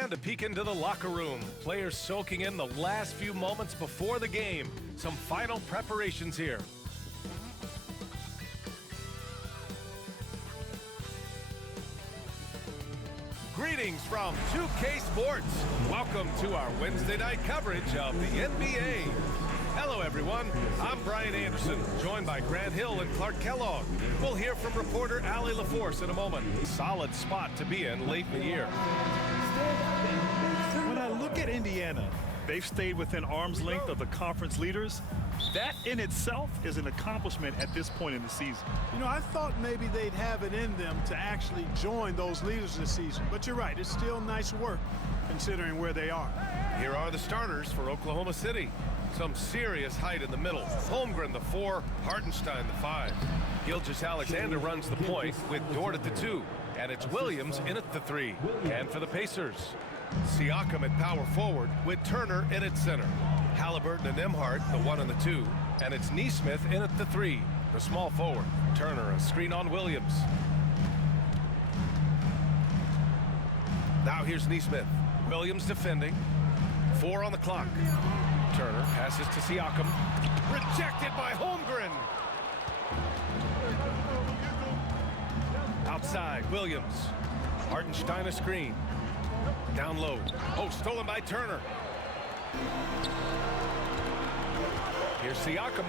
And a peek into the locker room. Players soaking in the last few moments before the game. Some final preparations here. Greetings from 2K Sports. Welcome to our Wednesday night coverage of the NBA. Hello, everyone. I'm Brian Anderson, joined by Grant Hill and Clark Kellogg. We'll hear from reporter Allie LaForce in a moment. Solid spot to be in late in the year. When I look at Indiana, they've stayed within arm's length of the conference leaders. That in itself is an accomplishment at this point in the season. You know, I thought maybe they'd have it in them to actually join those leaders this season. But you're right, it's still nice work considering where they are. Here are the starters for Oklahoma City. Some serious height in the middle. Holmgren, the 4, Hartenstein, the 5. Gilgeous-Alexander runs the point with Dort at the 2. And it's Williams in at the 3. And for the Pacers, Siakam at power forward with Turner in at center. Halliburton and Nembhard, the 1 and the 2. And it's Nesmith in at the 3, the small forward. Turner, a screen on Williams. Now here's Nesmith. Williams defending. 4 on the clock. Turner passes to Siakam. Rejected by Holmgren. Outside, Williams. Hartenstein a screen. Down low. Oh, stolen by Turner. Here's Siakam.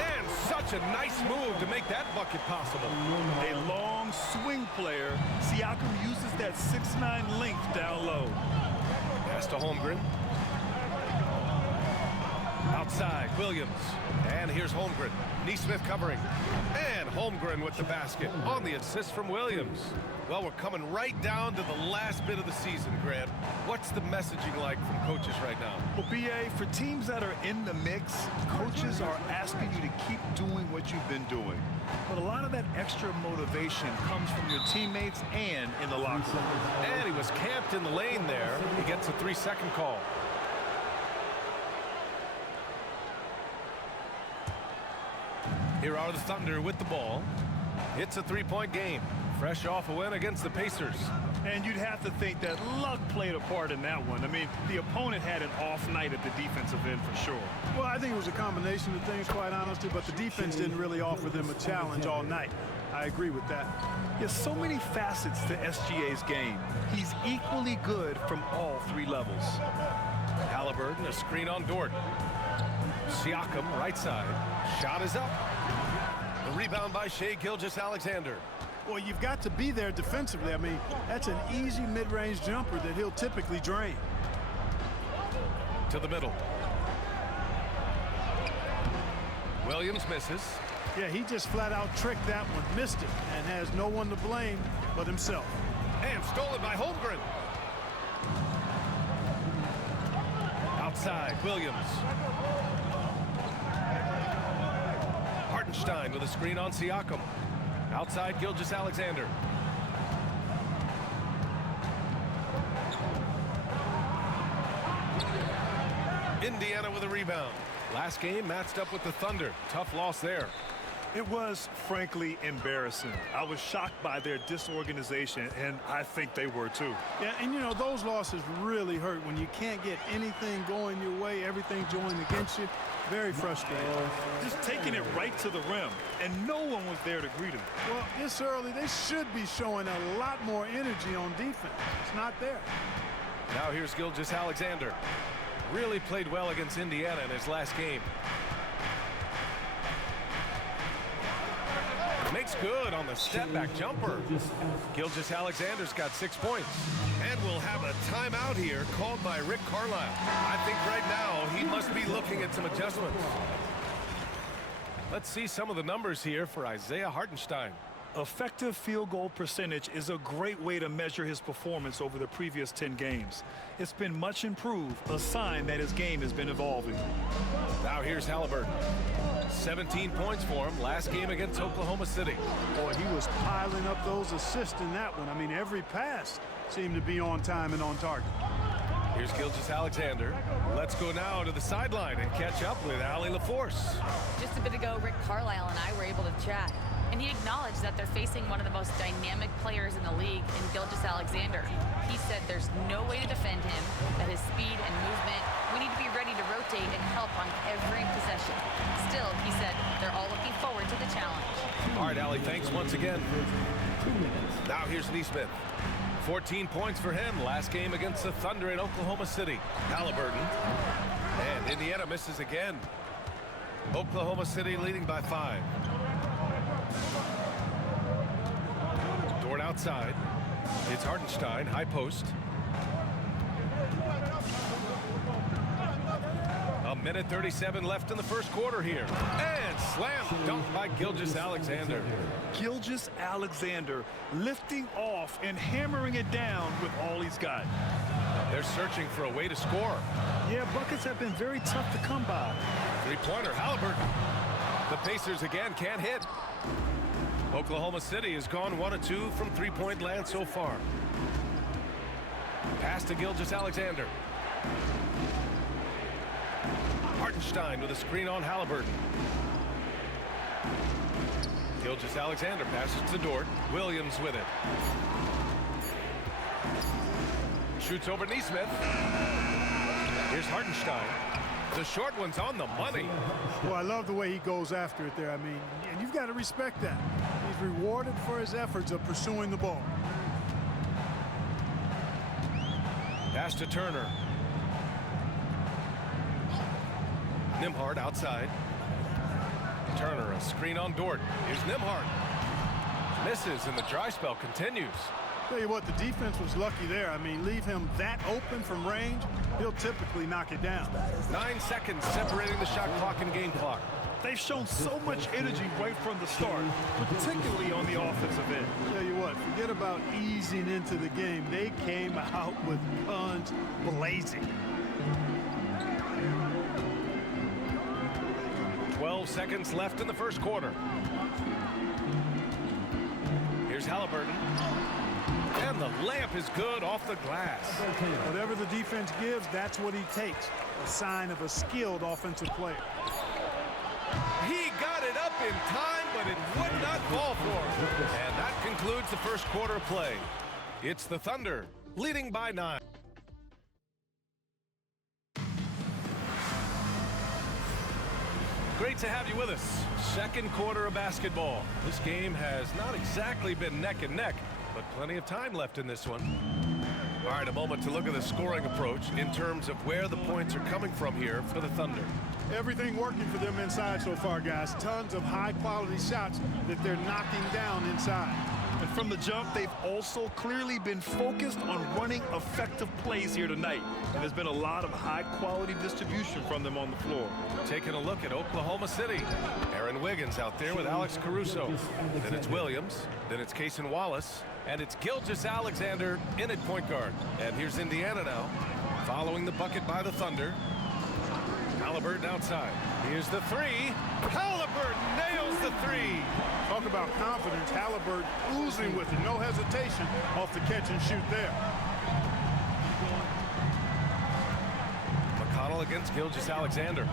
And such a nice move to make that bucket possible. A long swing player. Siakam uses that 6'9" length down low. Pass to Holmgren. Outside, Williams. And here's Holmgren. Nesmith covering. And Holmgren with the basket on the assist from Williams. Well, we're coming right down to the last bit of the season, Grant. What's the messaging like from coaches right now? Well, BA, for teams that are in the mix, coaches are asking you to keep doing what you've been doing. But a lot of that extra motivation comes from your teammates and in the locker room. And he was camped in the lane there. He gets a 3-second call. Here are the Thunder with the ball. It's a 3-point game. Fresh off a win against the Pacers. And you'd have to think that luck played a part in that one. I mean, the opponent had an off night at the defensive end for sure. Well, I think it was a combination of things, quite honestly, but the defense didn't really offer them a challenge all night. I agree with that. There's so many facets to SGA's game. He's equally good from all 3 levels. Halliburton, a screen on Dort. Siakam, right side. Shot is up. The rebound by Shai Gilgeous-Alexander. Well, you've got to be there defensively. I mean, that's an easy mid-range jumper that he'll typically drain. To the middle. Williams misses. Yeah, he just flat out tricked that one, missed it, and has no one to blame but himself. And stolen by Holmgren. Outside, Williams. Hartenstein with a screen on Siakam. Outside, Gilgeous-Alexander. Indiana with a rebound. Last game matched up with the Thunder. Tough loss there. It was, frankly, embarrassing. I was shocked by their disorganization, and I think they were too. Yeah, and you know, those losses really hurt when you can't get anything going your way, everything going against you. Very frustrating. Just taking it right to the rim, and no one was there to greet him. Well, this early, they should be showing a lot more energy on defense. It's not there. Now here's Gilgeous-Alexander. Really played well against Indiana in his last game. Makes good on the step-back jumper. Gilgeous-Alexander's got 6 points. And we'll have a timeout here called by Rick Carlisle. I think right now he must be looking at some adjustments. Let's see some of the numbers here for Isaiah Hartenstein. Effective field goal percentage is a great way to measure his performance over the previous 10 games. It's been much improved, a sign that his game has been evolving. Now here's Halliburton. 17 points for him last game against Oklahoma City. Boy, he was piling up those assists in that one. I mean, every pass seemed to be on time and on target. Here's Gilgeous-Alexander. Let's go now to the sideline and catch up with Allie LaForce. Just a bit ago, Rick Carlisle and I were able to chat. and he acknowledged that they're facing one of the most dynamic players in the league in Gilgeous-Alexander. He said there's no way to defend him, that his speed and movement, we need to be ready to rotate and help on every possession. Still, he said they're all looking forward to the challenge. All right, Allie, thanks once again. Now here's Neesmith. 14 points for him last game against the Thunder in Oklahoma City. Halliburton. And Indiana misses again. Oklahoma City leading by 5. Dort outside. It's Hartenstein, high post. A minute 37 left in the first quarter here. And slam dunk by Gilgeous-Alexander. Gilgeous-Alexander lifting off and hammering it down with all he's got. They're searching for a way to score. Yeah, buckets have been very tough to come by. Three-pointer, Halliburton. The Pacers again can't hit. Oklahoma City has gone 1 of 2 from three-point land so far. Pass to Gilgeous-Alexander. Hartenstein with a screen on Halliburton. Gilgeous-Alexander passes to Dort. Williams with it. Shoots over Neesmith. Here's Hartenstein. The short one's on the money. Well, I love the way he goes after it there. I mean, and you've got to respect that. He's rewarded for his efforts of pursuing the ball. Pass to Turner. Nembhard outside. Turner, a screen on Dort. Here's Nembhard. Misses, and the dry spell continues. Tell you what, the defense was lucky there. I mean, leave him that open from range, he'll typically knock it down. 9 seconds separating the shot clock and game clock. They've shown so much energy right from the start, particularly on the offensive end. Tell you what, forget about easing into the game. They came out with guns blazing. 12 seconds left in the first quarter. Here's Halliburton. And the layup is good off the glass. Whatever the defense gives, that's what he takes. A sign of a skilled offensive player. He got it up in time, but it would not fall for him. And that concludes the first quarter of play. It's the Thunder leading by 9. Great to have you with us. Second quarter of basketball. This game has not exactly been neck and neck, but plenty of time left in this one. All right, a moment to look at the scoring approach in terms of where the points are coming from here for the Thunder. Everything working for them inside so far, guys. Tons of high-quality shots that they're knocking down inside. And from the jump, they've also clearly been focused on running effective plays here tonight. And there's been a lot of high-quality distribution from them on the floor. Taking a look at Oklahoma City. Aaron Wiggins out there with Alex Caruso. Then it's Williams. Then it's Cason Wallace. And it's Gilgeous-Alexander in at point guard. And here's Indiana now, following the bucket by the Thunder. Halliburton outside. Here's the three. Halliburton nails the three. Talk about confidence. Halliburton oozing with it. No hesitation off the catch and shoot there. McConnell against Gilgeous-Alexander.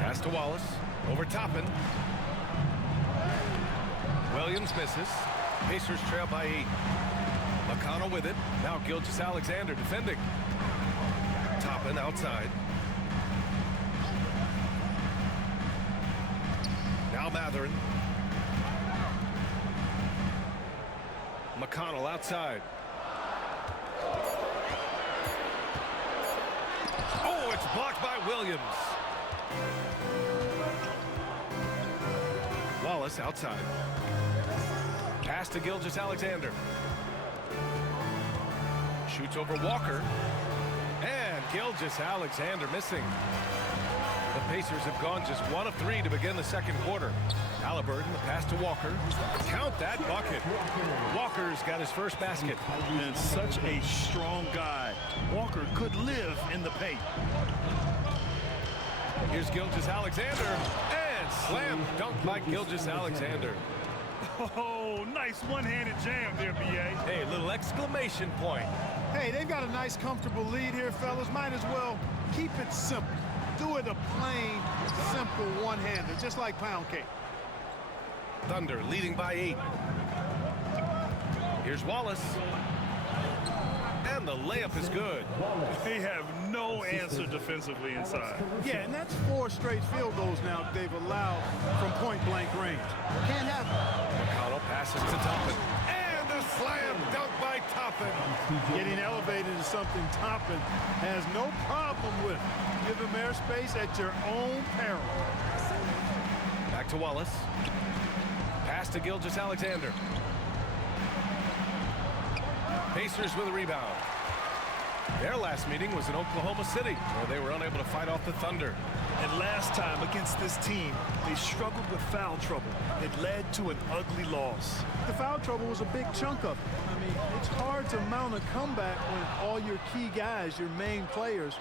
Pass to Wallace. Over Toppin. Williams misses. Pacers trail by 8. McConnell with it. Now Gilgeous-Alexander defending. Toppin outside. Now Matherin. McConnell outside. Oh, it's blocked by Williams. Wallace outside. Pass to Gilgeous-Alexander. Shoots over Walker. And Gilgeous-Alexander missing. The Pacers have gone just 1 of 3 to begin the second quarter. Halliburton, the pass to Walker. Count that bucket. Walker's got his first basket. And such a strong guy. Walker could live in the paint. Here's Gilgeous-Alexander. And slam dunk by Gilgeous-Alexander. Oh, nice one-handed jam there, B.A. Hey, little exclamation point. Hey, they've got a nice, comfortable lead here, fellas. Might as well keep it simple. do it a plain, simple one-hander, just like pound cake. Thunder leading by 8. Here's Wallace. And the layup is good. They have no answer defensively inside. Yeah, and that's 4 straight field goals now they've allowed from point-blank range. Can't have it. McConnell passes to Toppin. And a slam dunk by Toppin. Getting elevated is something Toppin has no problem with. Give him airspace at your own peril. Back to Wallace. Pass to Gilgeous-Alexander. Pacers with a rebound. Their last meeting was in Oklahoma City, where they were unable to fight off the Thunder. And last time against this team, they struggled with foul trouble. It led to an ugly loss. The foul trouble was a big chunk of it. I mean, it's hard to mount a comeback when all your key guys, your main players,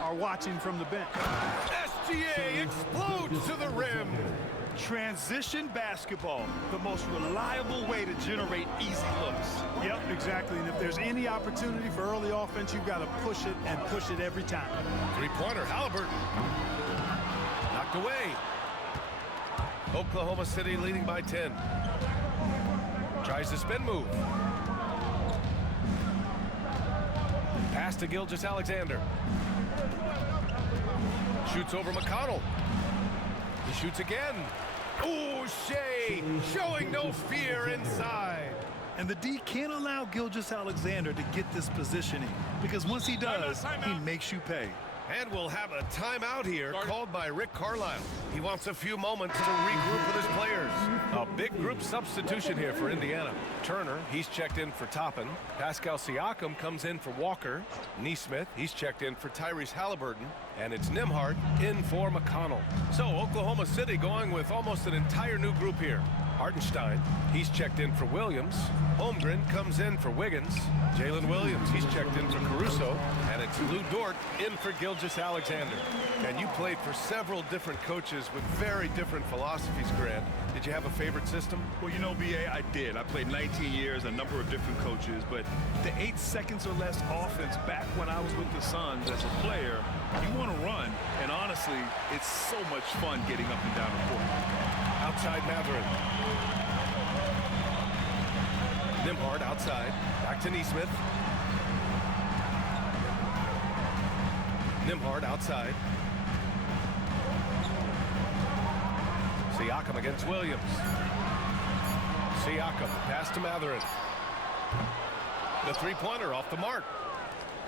are watching from the bench. SGA explodes to the rim. Transition basketball, the most reliable way to generate easy looks. Yep, exactly. And if there's any opportunity for early offense, you've got to push it and push it every time. Three-pointer, Halliburton. Knocked away. Oklahoma City leading by 10. Tries the spin move. Pass to Gilgeous-Alexander. Shoots over McConnell. He shoots again. Ooh, Shea showing no fear inside. And the D can't allow Gilgeous-Alexander to get this positioning, because once he does, he makes you pay. And we'll have a timeout here called by Rick Carlisle. He wants a few moments to regroup with his players. A big group substitution here for Indiana. Turner, he's checked in for Toppin. Pascal Siakam comes in for Walker. Nesmith, he's checked in for Tyrese Halliburton. And it's Nembhard in for McConnell. So Oklahoma City going with almost an entire new group here. Hartenstein, he's checked in for Williams. Holmgren comes in for Wiggins. Jalen Williams, he's checked in for Caruso. And it's Lou Dort in for Gilgeous-Alexander. And you played for several different coaches with very different philosophies, Grant. Did you have a favorite system? Well, you know, B.A., I did. I played 19 years, a number of different coaches, but the 8 seconds or less offense back when I was with the Suns as a player, you want to run, and honestly, it's so much fun getting up and down the court. Outside Matherin. Nembhard outside. Back to Nesmith. Nembhard outside. Siakam against Williams. Siakam, pass to Matherin. The three-pointer off the mark.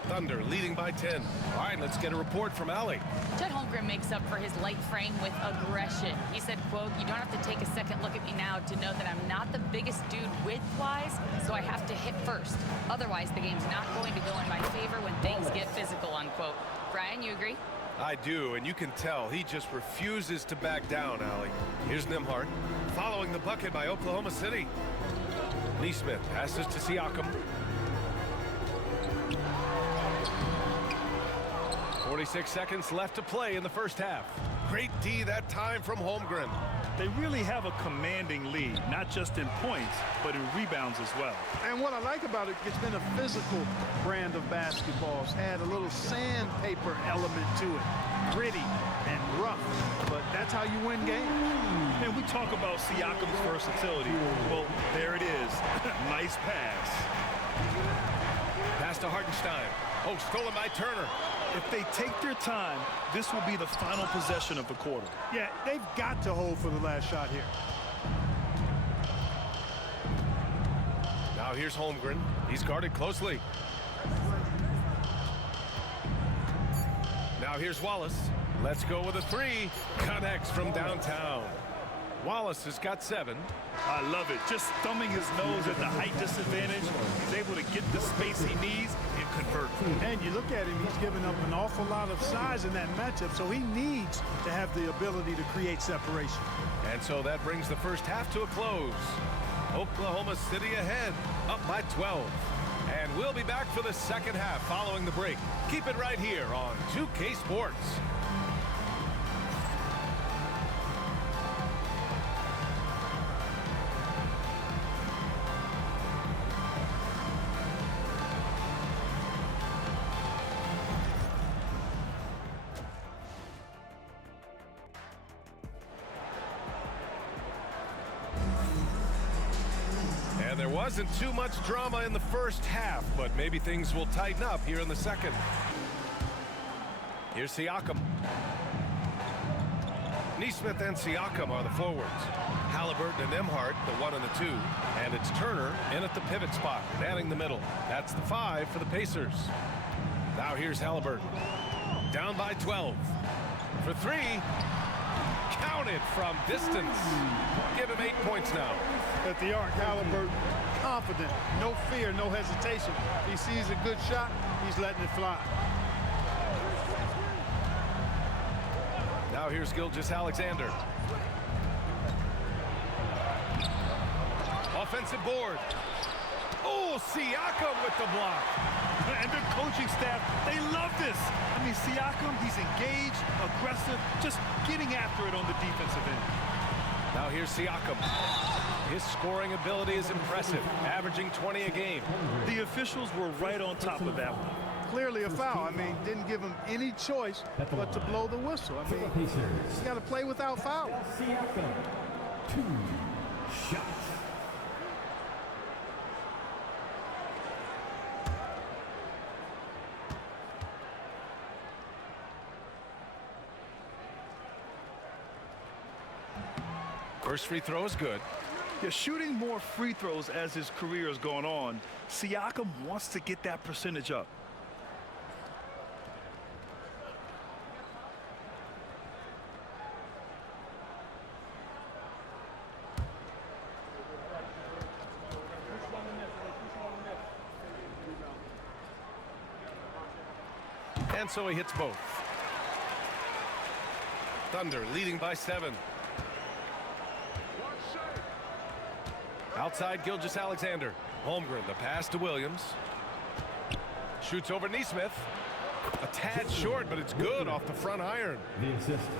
Thunder leading by 10. All right, let's get a report from Allie. Chet Holmgren makes up for his light frame with aggression. He said, quote, "You don't have to take a second look at me now to know that I'm not the biggest dude width-wise, so I have to hit first. Otherwise, the game's not going to go in my favor when things get physical," unquote. Brian, you agree? I do, and you can tell he just refuses to back down, Allie. Here's Nembhard, following the bucket by Oklahoma City. Nesmith passes to Siakam. 46 seconds left to play in the first half. Great D that time from Holmgren. They really have a commanding lead, not just in points, but in rebounds as well. And what I like about it, it's been a physical brand of basketball. It's had a little sandpaper element to it. Gritty and rough, but that's how you win games. And we talk about Siakam's versatility. Well, there it is. Nice pass. Pass to Hartenstein. Oh, stolen by Turner. If they take their time, this will be the final possession of the quarter. Yeah, they've got to hold for the last shot here. Now here's Holmgren. He's guarded closely. Now here's Wallace. Let's go with a three. Connects from downtown. Wallace has got 7. I love it. Just thumbing his nose at the height disadvantage. He's able to get the space he needs and convert. And you look at him, he's given up an awful lot of size in that matchup, so he needs to have the ability to create separation. And so that brings the first half to a close. Oklahoma City ahead, up by 12. And we'll be back for the second half following the break. Keep it right here on 2K Sports. And there wasn't too much drama in the first half, but maybe things will tighten up here in the second. Here's Siakam. Neesmith and Siakam are the forwards. Halliburton and Nembhard, the 1 and the 2. And it's Turner in at the pivot spot, manning the middle. That's the 5 for the Pacers. Now here's Halliburton. Down by 12. For 3. Counted from distance. Give him 8 points now. At the arc, Halliburton, confident, no fear, no hesitation. He sees a good shot, he's letting it fly. Now here's Gilgeous-Alexander. Offensive board. Oh, Siakam with the block. And the coaching staff, they love this. I mean, Siakam, he's engaged, aggressive, just getting after it on the defensive end. Now here's Siakam. His scoring ability is impressive, averaging 20 a game. The officials were right on top of that one. Clearly a foul. I mean, didn't give him any choice but to blow the whistle. I mean, he's got to play without foul. 2 shots. First free throw is good. Yeah, shooting more free throws as his career has gone on, Siakam wants to get that percentage up. And so he hits both. Thunder leading by 7. Outside Gilgeous-Alexander. Holmgren, the pass to Williams. Shoots over Neesmith. A tad short, but it's good off the front iron.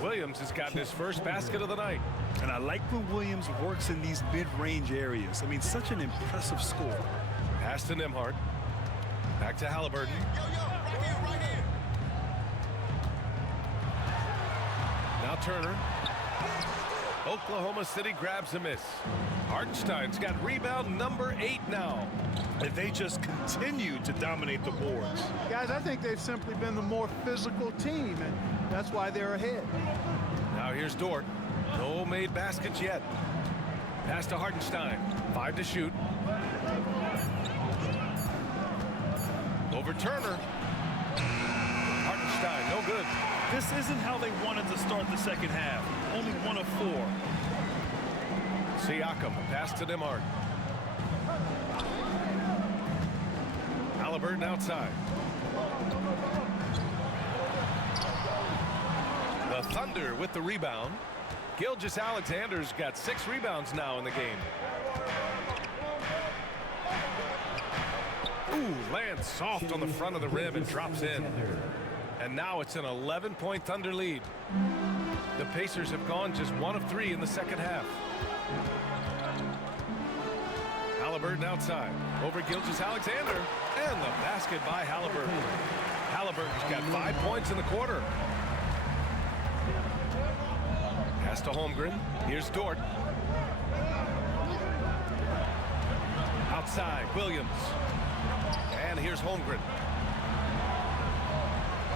Williams has gotten his first basket of the night. And I like when Williams works in these mid-range areas. I mean, such an impressive score. Pass to Nembhard. Back to Halliburton. Right here. Now Turner. Oklahoma City grabs a miss. Hartenstein's got rebound number 8 now. And they just continue to dominate the boards. Guys, I think they've simply been the more physical team, and that's why they're ahead. Now here's Dort. No made baskets yet. Pass to Hartenstein. 5 to shoot. Over Turner. Hartenstein, no good. This isn't how they wanted to start the second half. Only 1 of 4. Siakam, pass to Nembhard. Halliburton outside. The Thunder with the rebound. Gilgeous-Alexander's got 6 rebounds now in the game. Ooh, lands soft on the front of the rim and drops in. And now it's an 11-point Thunder lead. The Pacers have gone just 1 of 3 in the second half. Halliburton outside. Over Gilgeous-Alexander. And the basket by Halliburton. Halliburton's got 5 points in the quarter. Pass to Holmgren. Here's Dort. Outside, Williams. And here's Holmgren.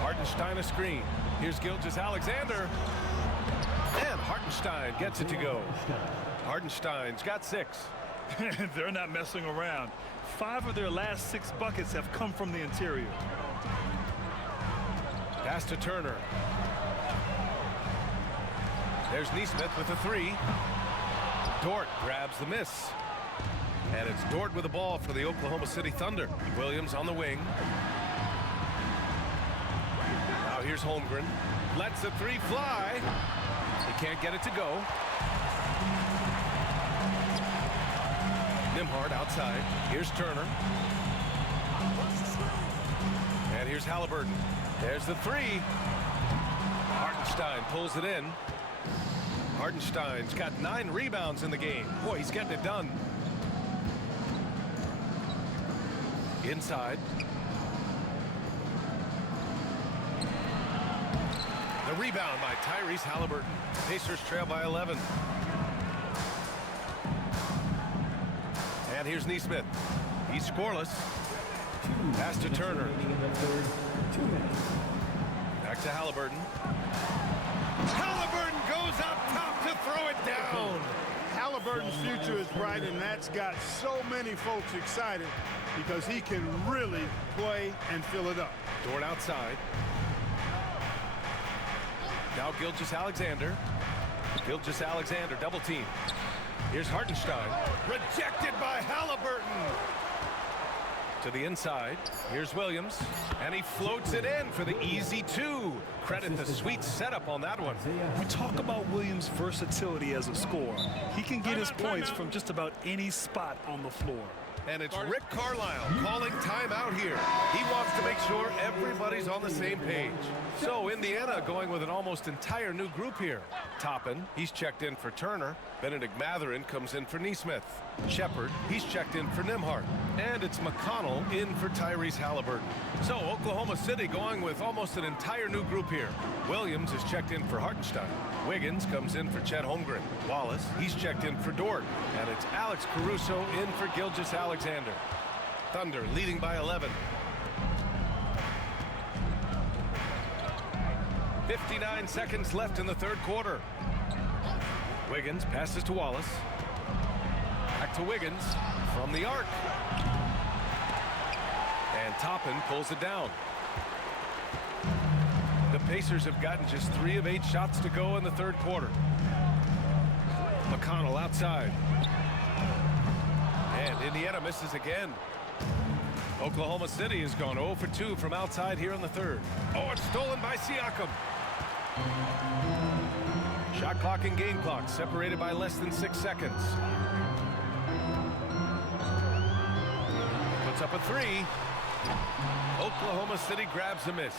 Hartenstein a screen. Here's Gilgeous-Alexander. And Hartenstein gets it to go. Hartenstein's got 6. They're not messing around. 5 of their last 6 buckets have come from the interior. Pass to Turner. There's Neesmith with a 3. Dort grabs the miss. And it's Dort with the ball for the Oklahoma City Thunder. Williams on the wing. Now here's Holmgren. Lets the 3 fly. He can't get it to go. Nembhard outside. Here's Turner. And here's Halliburton. There's the 3. Hartenstein pulls it in. Hartenstein's got 9 rebounds in the game. Boy, he's getting it done. Inside. The rebound by Tyrese Halliburton. Pacers trail by 11. And here's Neesmith. He's scoreless. Pass to Turner. Remaining in the third, 2 minutes. Back to Halliburton. Halliburton goes up top to throw it down. Halliburton's future is bright, and that's got so many folks excited because he can really play and fill it up. Dort outside. Now Gilgeous-Alexander. Gilgeous-Alexander double team. Here's Hartenstein. Rejected by Halliburton. To the inside. Here's Williams. And he floats it in for the easy 2. Credit the sweet setup on that one. We talk about Williams' versatility as a scorer. He can get his points from just about any spot on the floor. And it's Rick Carlisle calling timeout here. He wants to make sure everybody's on the same page. So Indiana going with an almost entire new group here. Toppin, he's checked in for Turner. Benedict Mathurin comes in for Neesmith. Shepard, he's checked in for Nembhard. And it's McConnell in for Tyrese Halliburton. So Oklahoma City going with almost an entire new group here. Williams is checked in for Hartenstein. Wiggins comes in for Chet Holmgren. Wallace, he's checked in for Dort. And it's Alex Caruso in for Gilgeous-Alexander. Thunder leading by 11. 59 seconds left in the third quarter. Wiggins passes to Wallace. Back to Wiggins from the arc. And Toppin pulls it down. The Pacers have gotten just 3 of 8 shots to go in the third quarter. McConnell outside. And Indiana misses again. Oklahoma City has gone 0 for 2 from outside here in the third. Oh, it's stolen by Siakam. Shot clock and game clock separated by less than 6 seconds. Puts up a 3. Oklahoma City grabs a miss.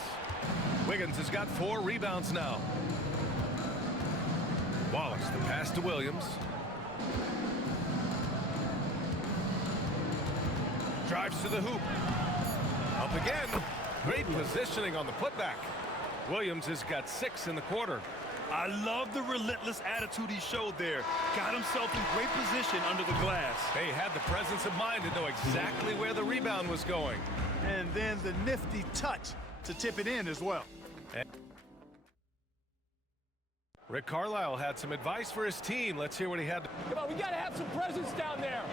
Wiggins has got 4 rebounds now. Wallace, the pass to Williams. Drives to the hoop. Up again. Great positioning on the putback. Williams has got 6 in the quarter. I love the relentless attitude he showed there. Got himself in great position under the glass. He had the presence of mind to know exactly where the rebound was going. And then the nifty touch to tip it in as well. Rick Carlisle had some advice for his team. Let's hear what he had. Come on, we got to have some presence down there.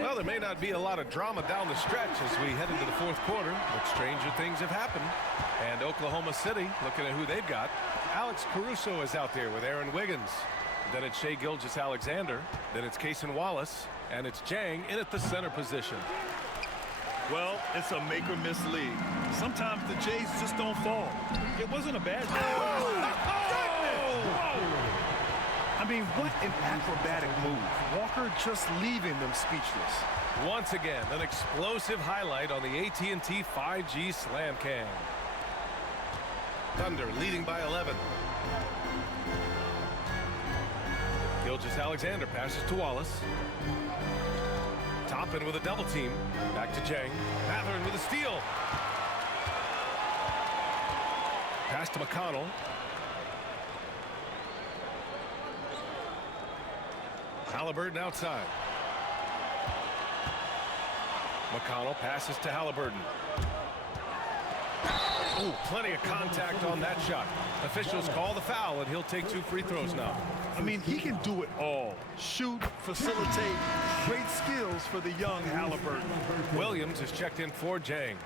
Well, there may not be a lot of drama down the stretch as we head into the fourth quarter, but stranger things have happened. And Oklahoma City, looking at who they've got, Alex Caruso is out there with Aaron Wiggins. Then it's Shai Gilgeous-Alexander. Then it's Cason Wallace. And it's Jang in at the center position. Well, it's a make or miss league. Sometimes the Jays just don't fall. It wasn't a bad I mean, what an acrobatic move. Walker just leaving them speechless. Once again, an explosive highlight on the AT&T 5G Slam Cam. Thunder leading by 11. Gilgeous-Alexander passes to Wallace. Toppin with a double team. Back to Jang. Mathurin with a steal. Pass to McConnell. Halliburton outside. McConnell passes to Halliburton. Ooh, plenty of contact on that shot. Officials call the foul, and he'll take 2 free throws now. I mean, he can do it all. Shoot, facilitate, great skills for the young Halliburton. Williams is checked in for Jang.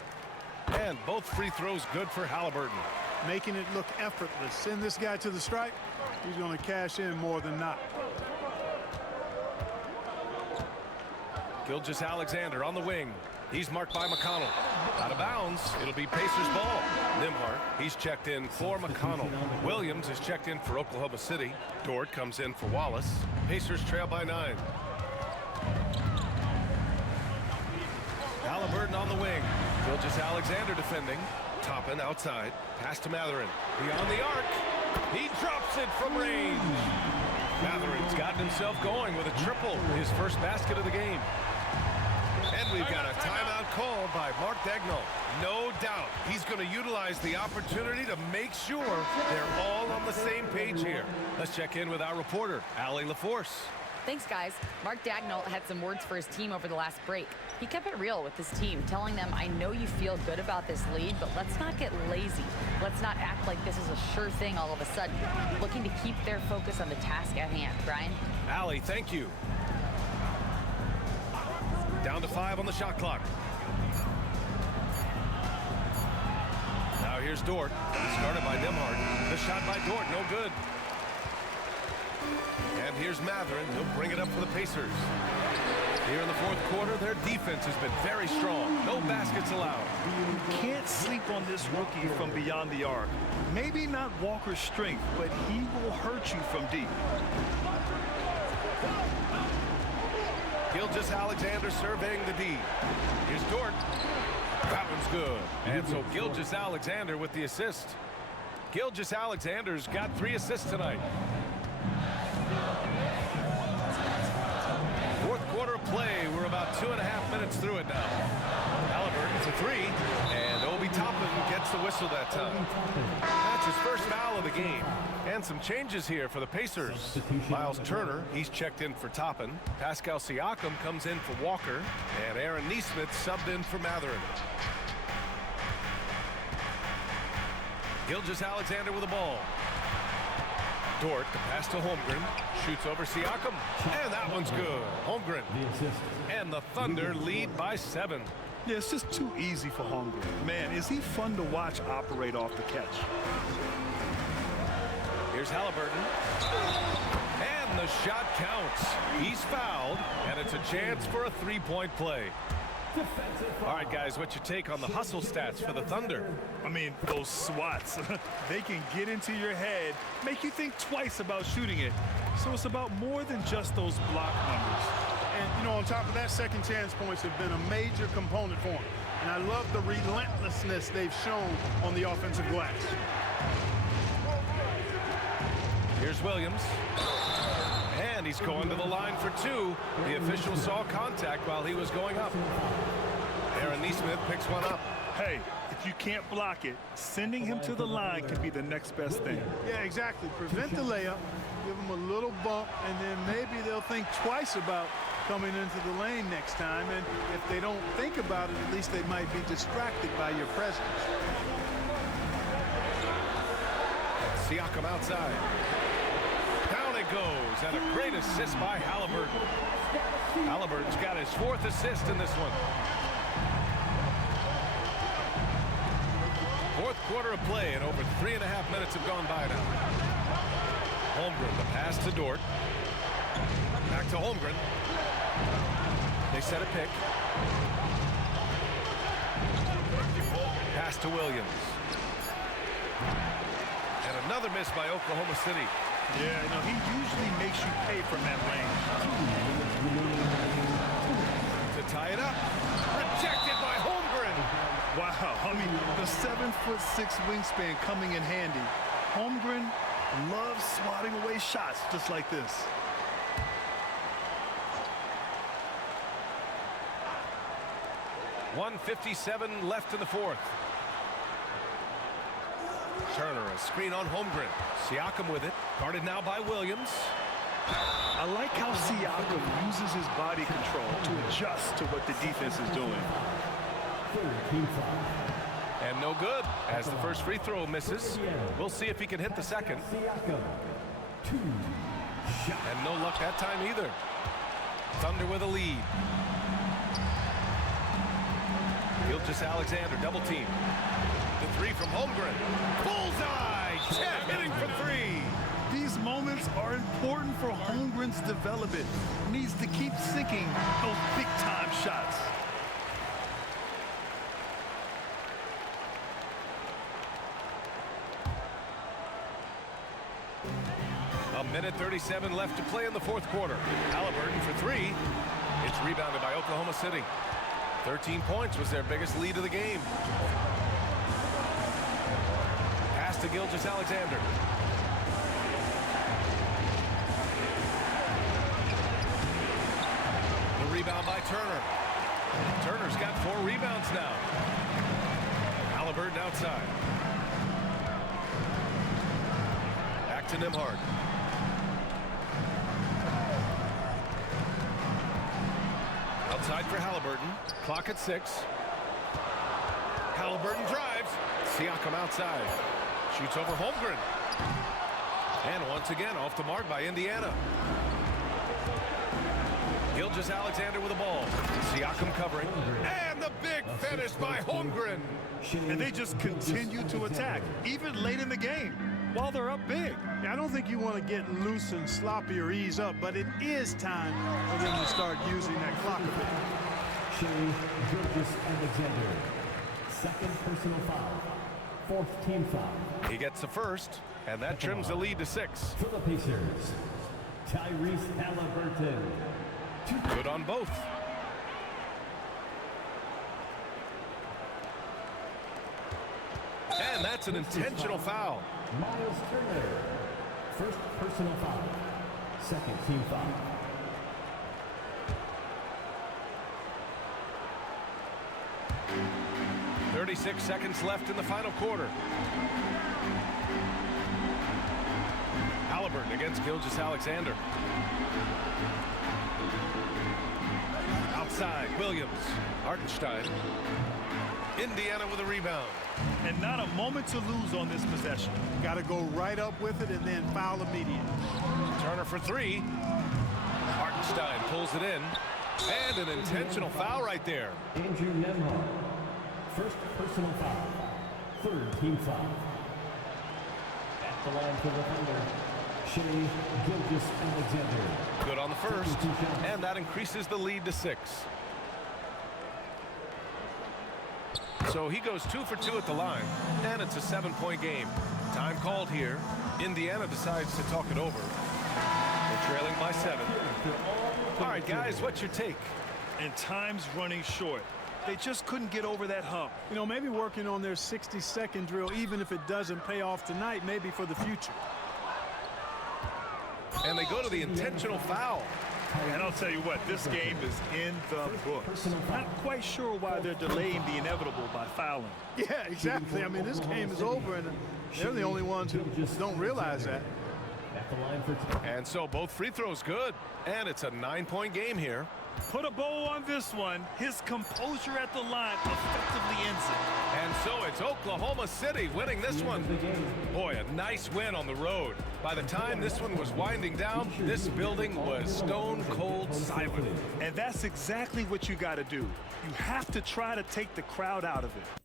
And both free throws good for Halliburton. Making it look effortless. Send this guy to the stripe. He's going to cash in more than not. Gilgeous-Alexander on the wing. He's marked by McConnell. Out of bounds. It'll be Pacers ball. Nembhard, he's checked in for McConnell. Williams is checked in for Oklahoma City. Dort comes in for Wallace. Pacers trail by 9. Halliburton on the wing. Gilgeous-Alexander defending. Toppin outside. Pass to Mathurin. Beyond the arc. He drops it from range. Mathurin's gotten himself going with a triple. His first basket of the game. And we've got a timeout call by Mark Daigneault. No doubt he's going to utilize the opportunity to make sure they're all on the same page here. Let's check in with our reporter, Allie LaForce. Thanks, guys. Mark Dagnall had some words for his team over the last break. He kept it real with his team, telling them, I know you feel good about this lead, but let's not get lazy. Let's not act like this is a sure thing all of a sudden. Looking to keep their focus on the task at hand. Brian? Allie, thank you. Down to 5 on the shot clock. Now here's Dort. Started by Nembhard. The shot by Dort, no good. And here's Mathurin. He'll bring it up for the Pacers. Here in the fourth quarter, their defense has been very strong. No baskets allowed. You can't sleep on this rookie from beyond the arc. Maybe not Walker's strength, but he will hurt you from deep. Gilgeous-Alexander surveying the D. Here's Dort. That one's good. And so Gilgeous-Alexander with the assist. Gilgeous-Alexander's got 3 assists tonight. Fourth quarter of play. We're about 2.5 minutes through it now. Halliburton's a 3, and Obi Toppin gets the whistle that time. That's his first foul of the game. And some changes here for the Pacers. Miles Turner, he's checked in for Toppin. Pascal Siakam comes in for Walker, and Aaron Nesmith subbed in for Mathurin. Gilgeous-Alexander with the ball. Dort, the pass to Holmgren, shoots over Siakam, and that one's good. Holmgren, and the Thunder lead by 7. Yeah, it's just too easy for Holmgren. Man, is he fun to watch operate off the catch. Here's Halliburton, and the shot counts. He's fouled, and it's a chance for a 3-point play. All right, guys, what's your take on the hustle stats for the Thunder? I mean, those swats, they can get into your head, make you think twice about shooting it. So it's about more than just those block numbers. And, you know, on top of that, second chance points have been a major component for them. And I love the relentlessness they've shown on the offensive glass. Here's Williams. And he's going to the line for 2. The official saw contact while he was going up. Aaron Nesmith picks one up. Hey, if you can't block it, sending him to the line can be the next best thing. Yeah, exactly. Prevent the layup, give them a little bump, and then maybe they'll think twice about coming into the lane next time. And if they don't think about it, at least they might be distracted by your presence. Siakam outside. Down it goes, and a great assist by Halliburton. Halliburton's got his 4th assist in this one. Fourth quarter of play, and over 3.5 minutes have gone by now. Holmgren, the pass to Dort. Back to Holmgren. They set a pick. Pass to Williams. And another miss by Oklahoma City. Yeah, no, he usually makes you pay from that range. To tie it up. Rejected by Holmgren. Wow, I mean, the 7'6" wingspan coming in handy. Holmgren loves swatting away shots just like this. .157 left in the fourth. Turner, a screen on Holmgren. Siakam with it. Guarded now by Williams. I like how Siakam uses his body control to adjust to what the defense is doing. And no good, as the first free throw misses. We'll see if he can hit the second. And no luck that time either. Thunder with a lead. Gilgeous-Alexander, double team. The 3 from Holmgren. Bullseye! Chet hitting for 3. These moments are important for Holmgren's development. Needs to keep sinking those big-time shots. A minute 37 left to play in the fourth quarter. Halliburton for 3. It's rebounded by Oklahoma City. 13 points was their biggest lead of the game. Pass to Gilgeous-Alexander. The rebound by Turner. Turner's got 4 rebounds now. Halliburton outside. Back to Nembhard. Outside for Halliburton. Clock at 6. Halliburton drives. Siakam outside. Shoots over Holmgren. And once again off the mark by Indiana. Gilgeous-Alexander with the ball. Siakam covering. And the big finish by Holmgren. And they just continue to attack, even late in the game, while they're up big. Yeah, I don't think you want to get loose and sloppy or ease up, but it is time for them to start using that clock a bit. Gilgeous-Alexander. Second personal foul. Fourth team foul. He gets the first, and that trims the lead to 6. For the Pacers, Tyrese Halliburton. Good on both. And that's an intentional foul. Miles Turner. First personal foul. Second team foul. .36 seconds left in the final quarter. Halliburton against Gilgeous-Alexander. Outside, Williams. Hartenstein. Indiana with a rebound. And not a moment to lose on this possession. Got to go right up with it and then foul immediately. Turner for 3. Hartenstein pulls it in. And an intentional foul right there. Andrew Nembhard. First personal foul. Third team foul. At the line for the Thunder, Shea Gilgeous-Alexander. Good on the first. And that increases the lead to 6. So he goes 2 for 2 at the line, and it's a 7-point game. Time called here. Indiana decides to talk it over. They're trailing by 7. All right, guys, what's your take? And time's running short. They just couldn't get over that hump. You know, maybe working on their 60-second drill, even if it doesn't pay off tonight, maybe for the future. And they go to the intentional foul. And I'll tell you what, this game is in the books. Not quite sure why they're delaying the inevitable by fouling. Yeah, exactly. I mean, this game is over, and they're the only ones who don't realize that. At the line for And so both free throws good. And it's a 9-point game here. Put a bow on this one. His composure at the line effectively ends it. And so it's Oklahoma City winning this one. Boy, a nice win on the road. By the time this one was winding down, this building was stone cold silent. And that's exactly what you got to do. You have to try to take the crowd out of it.